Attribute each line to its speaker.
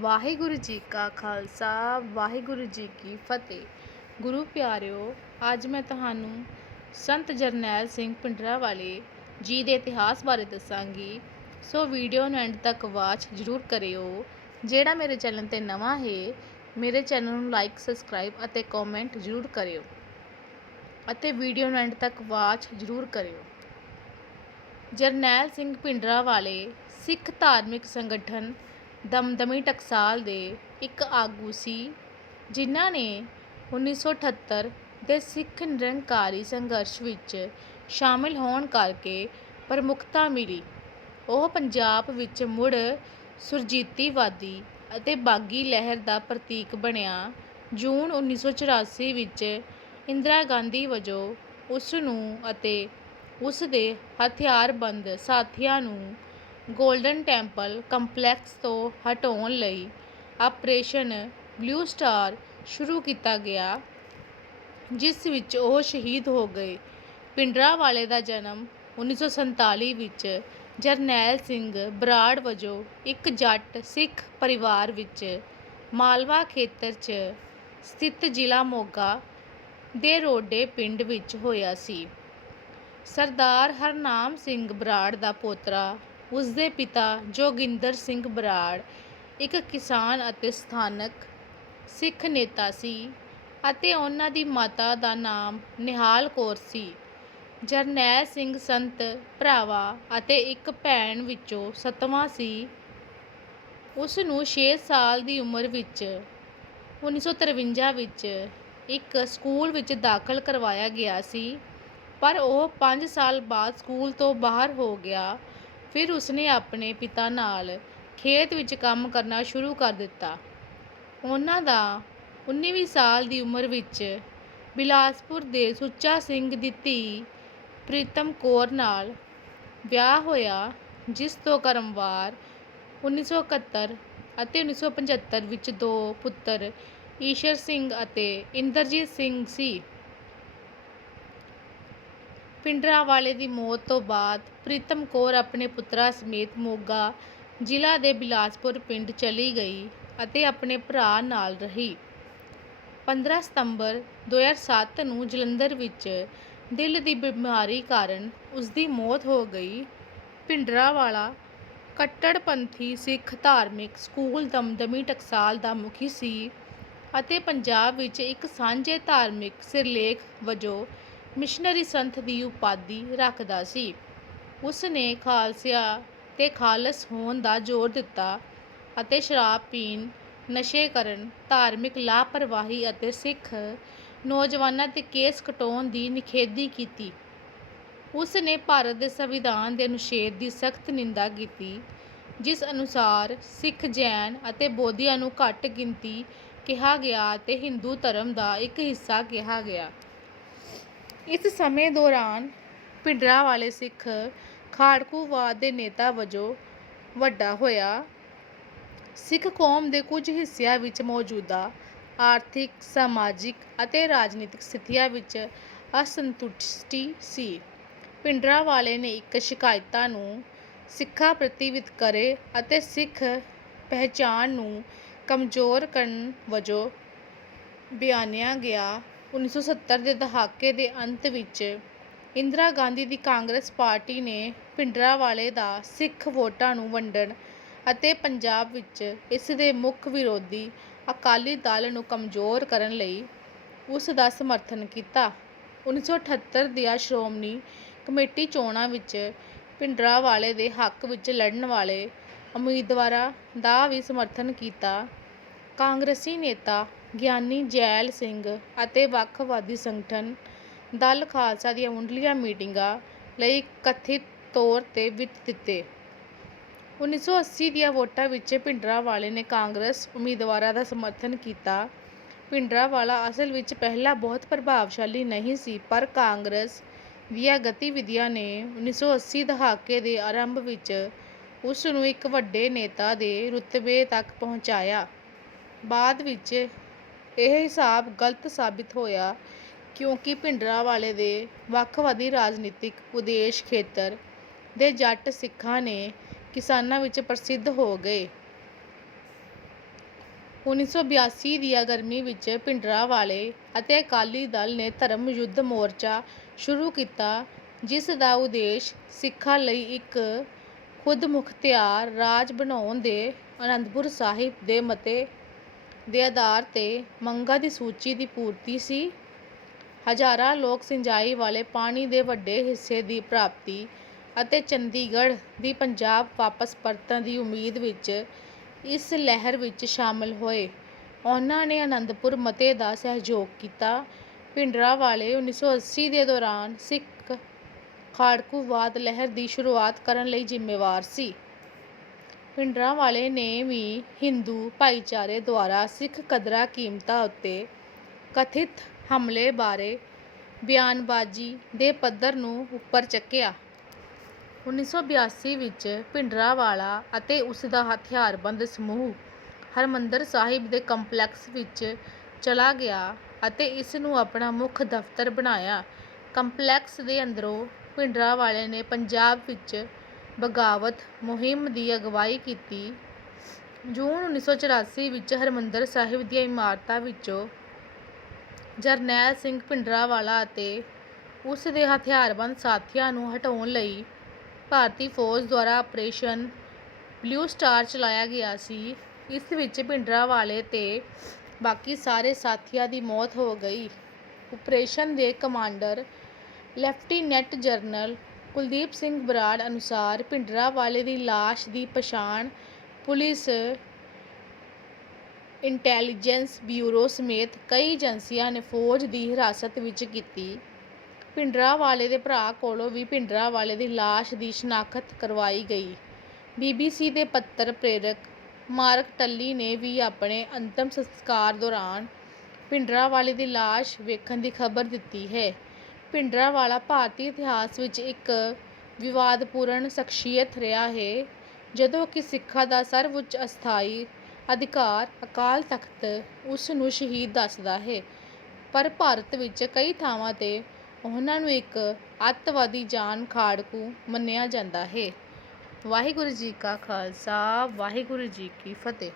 Speaker 1: ਵਾਹਿਗੁਰੂ ਜੀ ਕਾ ਖਾਲਸਾ, ਵਾਹਿਗੁਰੂ ਜੀ ਕੀ ਫਤਿਹ। ਗੁਰੂ ਪਿਆਰਿਓ, ਅੱਜ ਮੈਂ ਤੁਹਾਨੂੰ ਸੰਤ ਜਰਨੈਲ ਸਿੰਘ ਭਿੰਡਰਾਂਵਾਲੇ ਜੀ ਦੇ ਇਤਿਹਾਸ ਬਾਰੇ ਦੱਸਾਂਗੀ। ਸੋ ਵੀਡੀਓ ਨੂੰ ਐਂਡ ਤੱਕ ਵਾਚ ਜ਼ਰੂਰ ਕਰਿਓ। ਜਿਹੜਾ ਮੇਰੇ ਚੈਨਲ ਤੇ ਨਵਾਂ ਹੈ, ਮੇਰੇ ਚੈਨਲ ਨੂੰ ਲਾਈਕ, ਸਬਸਕ੍ਰਾਈਬ ਅਤੇ ਕਮੈਂਟ ਜ਼ਰੂਰ ਕਰਿਓ। ਅਤੇ ਵੀਡੀਓ ਨੂੰ ਐਂਡ ਤੱਕ ਵਾਚ ਜ਼ਰੂਰ ਕਰਿਓ। ਜਰਨੈਲ ਸਿੰਘ ਭਿੰਡਰਾਂਵਾਲੇ ਸਿੱਖ ਧਾਰਮਿਕ ਸੰਗਠਨ ਦਮਦਮੀ ਟਕਸਾਲ ਦੇ ਇੱਕ ਆਗੂ ਸੀ, ਜਿਨ੍ਹਾਂ ਨੇ 1978 ਦੇ ਸਿੱਖ ਨਿਰੰਕਾਰੀ ਸੰਘਰਸ਼ ਵਿੱਚ ਸ਼ਾਮਿਲ ਹੋਣ ਕਰਕੇ ਪ੍ਰਮੁੱਖਤਾ ਮਿਲੀ। ਉਹ ਪੰਜਾਬ ਵਿੱਚ ਮੁੜ ਸੁਰਜੀਤੀਵਾਦੀ ਅਤੇ ਬਾਗੀ ਲਹਿਰ ਦਾ ਪ੍ਰਤੀਕ ਬਣਿਆ। ਜੂਨ 1984 ਵਿੱਚ ਇੰਦਰਾ ਗਾਂਧੀ ਵਜੋਂ ਉਸ ਨੂੰ ਅਤੇ ਉਸ ਦੇ ਹਥਿਆਰਬੰਦ ਸਾਥੀਆਂ ਨੂੰ ਗੋਲਡਨ ਟੈਂਪਲ ਕੰਪਲੈਕਸ ਤੋਂ ਹਟਾਉਣ ਲਈ ਆਪਰੇਸ਼ਨ ਬਲੂ ਸਟਾਰ ਸ਼ੁਰੂ ਕੀਤਾ ਗਿਆ, ਜਿਸ ਵਿੱਚ ਉਹ ਸ਼ਹੀਦ ਹੋ ਗਏ। ਭਿੰਡਰਾਂਵਾਲੇ ਦਾ ਜਨਮ 1947 ਵਿੱਚ ਜਰਨੈਲ ਸਿੰਘ ਬਰਾੜ ਵਜੋਂ ਇੱਕ ਜੱਟ ਸਿੱਖ ਪਰਿਵਾਰ ਵਿੱਚ ਮਾਲਵਾ ਖੇਤਰ 'ਚ ਸਥਿਤ ਜ਼ਿਲ੍ਹਾ ਮੋਗਾ ਦੇ ਰੋਡੇ ਪਿੰਡ ਵਿੱਚ ਹੋਇਆ ਸੀ। ਸਰਦਾਰ ਹਰਨਾਮ ਸਿੰਘ ਬਰਾੜ ਦਾ ਪੋਤਰਾ ਉਸਦੇ ਪਿਤਾ ਜੋਗਿੰਦਰ ਸਿੰਘ ਬਰਾੜ ਇੱਕ ਕਿਸਾਨ ਅਤੇ ਸਥਾਨਕ ਸਿੱਖ ਨੇਤਾ ਸੀ ਅਤੇ ਉਹਨਾਂ ਦੀ ਮਾਤਾ ਦਾ ਨਾਮ ਨਿਹਾਲ ਕੌਰ ਸੀ। ਜਰਨੈਲ ਸਿੰਘ ਸੰਤ ਭਰਾਵਾ ਅਤੇ ਇੱਕ ਭੈਣ ਵਿੱਚੋਂ ਸੱਤਵਾਂ ਸੀ। ਉਸ ਨੂੰ 6 ਸਾਲ ਦੀ ਉਮਰ ਵਿੱਚ 1953 ਵਿੱਚ ਇੱਕ ਸਕੂਲ ਵਿੱਚ ਦਾਖਲ ਕਰਵਾਇਆ ਗਿਆ ਸੀ, ਪਰ ਉਹ 5 ਸਾਲ ਬਾਅਦ ਸਕੂਲ ਤੋਂ ਬਾਹਰ ਹੋ ਗਿਆ ਫਿਰ ਉਸਨੇ ਆਪਣੇ ਪਿਤਾ ਨਾਲ ਖੇਤ ਵਿੱਚ ਕੰਮ ਕਰਨਾ ਸ਼ੁਰੂ ਕਰ ਦਿੱਤਾ। ਉਹਨਾਂ ਦਾ 19ਵੀਂ ਸਾਲ ਦੀ ਉਮਰ ਵਿੱਚ ਬਿਲਾਸਪੁਰ ਦੇ ਸੁੱਚਾ ਸਿੰਘ ਦੀ ਧੀ ਪ੍ਰੀਤਮ ਕੌਰ ਨਾਲ ਵਿਆਹ ਹੋਇਆ, ਜਿਸ ਤੋਂ ਕਰਮਵਾਰ 1971 ਅਤੇ 1975 ਵਿੱਚ ਦੋ ਪੁੱਤਰ ਈਸ਼ਰ ਸਿੰਘ ਅਤੇ ਇੰਦਰਜੀਤ ਸਿੰਘ ਸੀ। ਭਿੰਡਰਾਂਵਾਲੇ ਦੀ ਮੌਤ ਤੋਂ ਬਾਅਦ ਪ੍ਰੀਤਮ ਕੌਰ ਆਪਣੇ ਪੁੱਤਰਾਂ ਸਮੇਤ ਮੋਗਾ ਜ਼ਿਲ੍ਹਾ ਦੇ ਬਿਲਾਸਪੁਰ ਪਿੰਡ ਚਲੀ ਗਈ ਅਤੇ ਆਪਣੇ ਭਰਾ ਨਾਲ ਰਹੀ। 15 ਸਤੰਬਰ 2007 ਨੂੰ ਜਲੰਧਰ ਵਿੱਚ ਦਿਲ ਦੀ ਬਿਮਾਰੀ ਕਾਰਨ ਉਸ ਦੀ ਮੌਤ ਹੋ ਗਈ। ਭਿੰਡਰਾਂਵਾਲਾ ਕੱਟੜਪੰਥੀ ਸਿੱਖ ਧਾਰਮਿਕ ਸਕੂਲ ਦਮਦਮੀ ਟਕਸਾਲ ਦਾ ਮੁਖੀ ਸੀ ਅਤੇ ਪੰਜਾਬ ਵਿੱਚ ਇੱਕ ਸਾਂਝੇ ਧਾਰਮਿਕ ਸਿਰਲੇਖ ਵਜੋਂ ਮਿਸ਼ਨਰੀ ਸੰਤ ਦੀ ਉਪਾਧੀ ਰੱਖਦਾ ਸੀ। ਉਸ ਨੇ ਖਾਲਸਿਆ ਤੇ ਖਾਲਸ ਹੋਣ ਦਾ ਜ਼ੋਰ ਦਿੱਤਾ ਅਤੇ ਸ਼ਰਾਬ ਪੀਣ, ਨਸ਼ੇ ਕਰਨ, ਧਾਰਮਿਕ ਲਾਪਰਵਾਹੀ ਅਤੇ ਸਿੱਖ ਨੌਜਵਾਨਾਂ ਤੇ ਕੇਸ ਕਟਾਉਣ ਦੀ ਨਿਖੇਧੀ ਕੀਤੀ। ਉਸ ਨੇ ਭਾਰਤ ਦੇ ਸੰਵਿਧਾਨ ਦੇ ਅਨੁਛੇਦ ਦੀ ਸਖਤ ਨਿੰਦਾ ਕੀਤੀ, ਜਿਸ ਅਨੁਸਾਰ ਸਿੱਖ ਜੈਨ ਅਤੇ ਬੋਧੀਆਂ ਨੂੰ ਘੱਟ ਗਿਣਤੀ ਕਿਹਾ ਗਿਆ ਅਤੇ ਹਿੰਦੂ ਧਰਮ ਦਾ ਇੱਕ ਹਿੱਸਾ ਕਿਹਾ ਗਿਆ। ਇਸ ਸਮੇਂ ਦੌਰਾਨ ਭਿੰਡਰਾਂ ਵਾਲੇ ਸਿੱਖ ਖਾੜਕੂਵਾਦ ਦੇ ਨੇਤਾ ਵਜੋਂ ਵੱਡਾ ਹੋਇਆ। ਸਿੱਖ ਕੌਮ ਦੇ ਕੁਝ ਹਿੱਸਿਆਂ ਵਿੱਚ ਮੌਜੂਦਾ ਆਰਥਿਕ, ਸਮਾਜਿਕ ਅਤੇ ਰਾਜਨੀਤਿਕ ਸਥਿਤੀਆਂ ਵਿੱਚ ਅਸੰਤੁਸ਼ਟੀ ਸੀ। ਭਿੰਡਰਾਂ ਵਾਲੇ ਨੇ ਇੱਕ ਸ਼ਿਕਾਇਤਾਂ ਨੂੰ ਸਿੱਖਾਂ ਪ੍ਰਤੀ ਵਿਤਕਰੇ ਅਤੇ ਸਿੱਖ ਪਹਿਚਾਣ ਨੂੰ ਕਮਜ਼ੋਰ ਕਰਨ ਵਜੋਂ ਬਿਆਨਿਆ ਗਿਆ। 1970 ਦੇ ਦਹਾਕੇ ਦੇ ਅੰਤ ਵਿੱਚ ਇੰਦਰਾ ਗਾਂਧੀ ਦੀ ਕਾਂਗਰਸ ਪਾਰਟੀ ਨੇ ਭਿੰਡਰਾਂਵਾਲੇ ਦਾ ਸਿੱਖ ਵੋਟਾਂ ਨੂੰ ਵੰਡਣ ਅਤੇ ਪੰਜਾਬ ਵਿੱਚ ਇਸ ਦੇ ਮੁੱਖ ਵਿਰੋਧੀ ਅਕਾਲੀ ਦਲ ਨੂੰ ਕਮਜ਼ੋਰ ਕਰਨ ਲਈ ਉਸ ਦਾ ਸਮਰਥਨ ਕੀਤਾ। 1978 ਦੀਆਂ ਸ਼੍ਰੋਮਣੀ ਕਮੇਟੀ ਚੋਣਾਂ ਵਿੱਚ ਭਿੰਡਰਾਂਵਾਲੇ ਦੇ ਹੱਕ ਵਿੱਚ ਲੜਨ ਵਾਲੇ ਉਮੀਦਵਾਰਾਂ ਦਾ ਵੀ ਸਮਰਥਨ ਕੀਤਾ। ਕਾਂਗਰਸੀ ਨੇਤਾ ਗਿਆਨੀ ਜੈਲ ਸਿੰਘ ਅਤੇ ਵੱਖਵਾਦੀ ਸੰਗਠਨ ਦਲ ਖਾਲਸਾ ਦੀਆਂ ਮੁੱਢਲੀਆਂ ਮੀਟਿੰਗਾਂ ਲਈ ਕਥਿਤ ਤੌਰ ਤੇ ਵਿੱਤ ਦਿੱਤੇ। 1980 ਦੀਆਂ ਵੋਟਾਂ ਵਿੱਚ ਭਿੰਡਰਾਂਵਾਲੇ ਨੇ ਕਾਂਗਰਸ ਉਮੀਦਵਾਰਾਂ ਦਾ ਸਮਰਥਨ ਕੀਤਾ। ਭਿੰਡਰਾਂਵਾਲਾ ਅਸਲ ਵਿੱਚ ਪਹਿਲਾਂ ਬਹੁਤ ਪ੍ਰਭਾਵਸ਼ਾਲੀ ਨਹੀਂ ਸੀ, ਪਰ ਕਾਂਗਰਸ ਦੀਆਂ ਗਤੀਵਿਧੀਆਂ ਨੇ 1980 ਦਹਾਕੇ ਦੇ ਆਰੰਭ ਵਿੱਚ ਉਸ ਨੂੰ ਇੱਕ ਵੱਡੇ ਨੇਤਾ ਦੇ ਰੁਤਬੇ ਤੱਕ ਪਹੁੰਚਾਇਆ। ਬਾਅਦ ਵਿੱਚ ਇਹ ਹਿਸਾਬ ਗਲਤ ਸਾਬਿਤ ਹੋਇਆ ਕਿਉਂਕਿ ਭਿੰਡਰਾਂਵਾਲੇ ਦੇ ਵੱਖਵਾਦੀ ਰਾਜਨੀਤਿਕ ਉਦੇਸ਼ ਖੇਤਰ ਦੇ ਜੱਟ ਸਿੱਖਾਂ ਨੇ ਕਿਸਾਨਾਂ ਵਿੱਚ ਪ੍ਰਸਿੱਧ ਹੋ ਗਏ। 1982 ਦੀਆਂ ਗਰਮੀ ਵਿੱਚ ਭਿੰਡਰਾਂਵਾਲੇ ਅਤੇ ਅਕਾਲੀ ਦਲ ਨੇ ਧਰਮ ਯੁੱਧ ਮੋਰਚਾ ਸ਼ੁਰੂ ਕੀਤਾ, ਜਿਸ ਦਾ ਉਦੇਸ਼ ਸਿੱਖਾਂ ਲਈ ਇੱਕ ਖੁਦਮੁਖਤਿਆਰ ਰਾਜ ਬਣਾਉਣ ਦੇ ਅਨੰਦਪੁਰ ਸਾਹਿਬ ਦੇ ਮਤੇ ਦੇ ਆਧਾਰ ਤੇ ਮੰਗਾਂ ਦੀ ਸੂਚੀ ਦੀ ਪੂਰਤੀ ਸੀ। ਹਜ਼ਾਰਾਂ ਲੋਕ ਸਿੰਜਾਈ ਵਾਲੇ ਪਾਣੀ ਦੇ ਵੱਡੇ ਹਿੱਸੇ ਦੀ ਪ੍ਰਾਪਤੀ ਅਤੇ ਚੰਡੀਗੜ੍ਹ ਦੀ ਪੰਜਾਬ ਵਾਪਸ ਪਰਤਣ ਦੀ ਉਮੀਦ ਵਿੱਚ ਇਸ ਲਹਿਰ ਵਿੱਚ ਸ਼ਾਮਲ ਹੋਏ। ਉਹਨਾਂ ਨੇ ਅਨੰਦਪੁਰ ਮਤੇ ਦਾ ਸਹਿਯੋਗ ਕੀਤਾ। ਭਿੰਡਰਾਂਵਾਲੇ 1980 ਦੇ ਦੌਰਾਨ ਸਿੱਖ ਖਾੜਕੂਵਾਦ ਲਹਿਰ ਦੀ ਸ਼ੁਰੂਆਤ ਕਰਨ ਲਈ ਜ਼ਿੰਮੇਵਾਰ ਸੀ। ਭਿੰਡਰਾਂਵਾਲੇ ਨੇ ਵੀ ਹਿੰਦੂ ਭਾਈਚਾਰੇ ਦੁਆਰਾ ਸਿੱਖ ਕਦਰਾਂ ਕੀਮਤਾਂ ਉੱਤੇ ਕਥਿਤ ਹਮਲੇ ਬਾਰੇ ਬਿਆਨਬਾਜ਼ੀ ਦੇ ਪੱਧਰ ਨੂੰ ਉੱਪਰ ਚੁੱਕਿਆ। 1982 ਵਿੱਚ ਭਿੰਡਰਾਂਵਾਲਾ ਅਤੇ ਉਸ ਦਾ ਹਥਿਆਰਬੰਦ ਸਮੂਹ ਹਰਿਮੰਦਰ ਸਾਹਿਬ ਦੇ ਕੰਪਲੈਕਸ ਵਿੱਚ ਚਲਾ ਗਿਆ ਅਤੇ ਇਸ ਨੂੰ ਆਪਣਾ ਮੁੱਖ ਦਫ਼ਤਰ ਬਣਾਇਆ। ਕੰਪਲੈਕਸ ਦੇ ਅੰਦਰੋਂ ਭਿੰਡਰਾਂਵਾਲੇ ਨੇ ਪੰਜਾਬ ਵਿੱਚ ਬਗਾਵਤ ਮੁਹਿੰਮ ਦੀ ਅਗਵਾਈ ਕੀਤੀ। ਜੂਨ 1984 ਵਿੱਚ ਹਰਿਮੰਦਰ ਸਾਹਿਬ ਦੀਆਂ ਇਮਾਰਤਾਂ ਵਿੱਚੋਂ ਜਰਨੈਲ ਸਿੰਘ ਭਿੰਡਰਾਂਵਾਲਾ ਅਤੇ ਉਸ ਦੇ ਹਥਿਆਰਬੰਦ ਸਾਥੀਆਂ ਨੂੰ ਹਟਾਉਣ ਲਈ ਭਾਰਤੀ ਫ਼ੌਜ ਦੁਆਰਾ ਆਪਰੇਸ਼ਨ ਬਲਿਊ ਸਟਾਰ ਚਲਾਇਆ ਗਿਆ ਸੀ। ਇਸ ਵਿੱਚ ਭਿੰਡਰਾਂਵਾਲੇ ਤੇ ਬਾਕੀ ਸਾਰੇ ਸਾਥੀਆਂ ਦੀ ਮੌਤ ਹੋ ਗਈ। ਆਪਰੇਸ਼ਨ ਦੇ commander lieutenant general Kuldeep Singh Brar ਅਨੁਸਾਰ ਭਿੰਡਰਾਂਵਾਲੇ ਦੀ ਲਾਸ਼ ਦੀ ਪਛਾਣ ਪੁਲਿਸ ਇੰਟੈਲੀਜੈਂਸ ਬਿਊਰੋ ਸਮੇਤ ਕਈ ਏਜੰਸੀਆਂ ਨੇ ਫ਼ੌਜ ਦੀ ਹਿਰਾਸਤ ਵਿੱਚ ਕੀਤੀ। ਭਿੰਡਰਾਂਵਾਲੇ ਦੇ ਭਰਾ ਕੋਲੋਂ ਵੀ ਭਿੰਡਰਾਂਵਾਲੇ ਦੀ ਲਾਸ਼ ਦੀ ਸ਼ਨਾਖਤ ਕਰਵਾਈ ਗਈ। ਬੀਬੀਸੀ ਦੇ ਪੱਤਰ ਪ੍ਰੇਰਕ ਮਾਰਕ ਟੱਲੀ ਨੇ ਵੀ ਆਪਣੇ ਅੰਤਮ ਸੰਸਕਾਰ ਦੌਰਾਨ ਭਿੰਡਰਾਂਵਾਲੇ ਦੀ ਲਾਸ਼ ਵੇਖਣ ਦੀ ਖ਼ਬਰ ਦਿੱਤੀ ਹੈ। ਭਿੰਡਰਾਂਵਾਲਾ ਭਾਰਤੀ ਇਤਿਹਾਸ ਵਿੱਚ ਇੱਕ ਵਿਵਾਦਪੂਰਨ ਸ਼ਖ਼ਸੀਅਤ ਰਿਹਾ ਹੈ, ਜਦੋਂ ਕਿ ਸਿੱਖਾਂ ਦਾ ਸਰਵਉੱਚ ਅਸਥਾਈ ਅਧਿਕਾਰ ਅਕਾਲ ਤਖ਼ਤ ਉਸ ਨੂੰ ਸ਼ਹੀਦ ਦੱਸਦਾ ਹੈ ਪਰ ਭਾਰਤ ਵਿੱਚ ਕਈ ਥਾਵਾਂ ਤੇ ਉਹਨਾਂ ਨੂੰ ਇੱਕ ਅੱਤਵਾਦੀ ਜਾਨ ਖਾੜਕੂ ਮੰਨਿਆ ਜਾਂਦਾ ਹੈ। ਵਾਹਿਗੁਰੂ ਜੀ ਕਾ ਖਾਲਸਾ, ਵਾਹਿਗੁਰੂ ਜੀ ਕੀ ਫਤਿਹ।